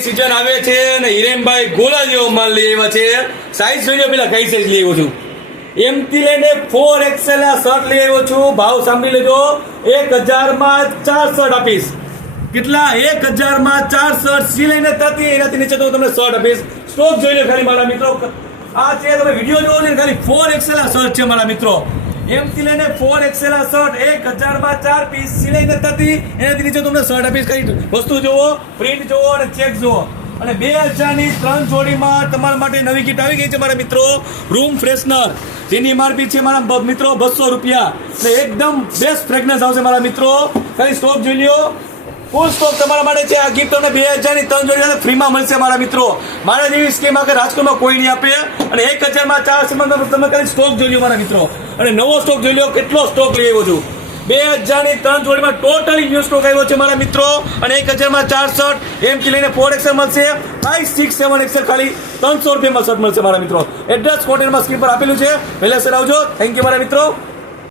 Season આવે છે અને હિરેનભાઈ ગોળા જેવો માલ લઈ આવ્યા છે. સાઈઝ જોઈ લો, પેલા કઈ સાઈઝ લઈ આવ્યો છું. એમથી લઈને 4XL ના શર્ટ લઈ આવ્યો છું. ભાવ સાંભળી લેજો, 1000 માં 4 શર્ટ આપીશ. કેટલા? 1000 માં 4 શર્ટ. સિલાઈને થતી એનાથી નીચે તો તમને શર્ટ આપીશ. સ્ટોક જોઈ લો ખાલી મારા મિત્રો. આ છે તમે વિડીયો જોવો ને, ખાલી 4XL ના શર્ટ છે મારા મિત્રો. એમથી લઈને 4XL ના શર્ટ 1000 માં 4 પીસ. સિલાઈ નથી એનાથી નીચે તમને શર્ટ આપીશ. કઈ વસ્તુ જોવો, પ્રિન્ટ જોવો અને ચેક જોવો. અને 2000 ની 3 જોડીમાં તમારા માટે નવી કીટ આવી ગઈ છે મારા મિત્રો. રૂમ ફ્રેશનર જેની MRP છે મારા મિત્રો 200 રૂપિયા. અને એકદમ બેસ્ટ ફ્રેગ્રન્સ આવશે મારા મિત્રો. ખાલી સ્ટોક જોઈ લ્યો, ફૂલ સ્ટોક તમારા માટે છે. આ ગિફ્ટ તમને 2000 ની 3 જોડી ફ્રીમાં મળશે મારા મિત્રો. મારા જેવી સ્કીમ આગળ રાજકોટમાં કોઈ નહીં આપે. અને 1000 માં 4 તમે ખાલી સ્ટોક જોઈ લો મારા મિત્રો. અને નવો સ્ટોક જોઈ લો, કેટલો સ્ટોક લઈ આવ્યો છું. 2000 ની 3 જોડીમાં ટોટલી ન્યૂ સ્ટોક આવ્યો છે મારા મિત્રો. અને 1000 માં 4 શર્ટ એમથી લઈને 4XL મળશે. 5, 6, 7XL ખાલી 300 રૂપિયામાં શર્ટ મળશે મારા મિત્રો. એડ્રેસ કોટેરમાં સ્ક્રીન પર આપેલું છે. પહેલા સર આવજો. થેન્ક યુ મારા મિત્રો.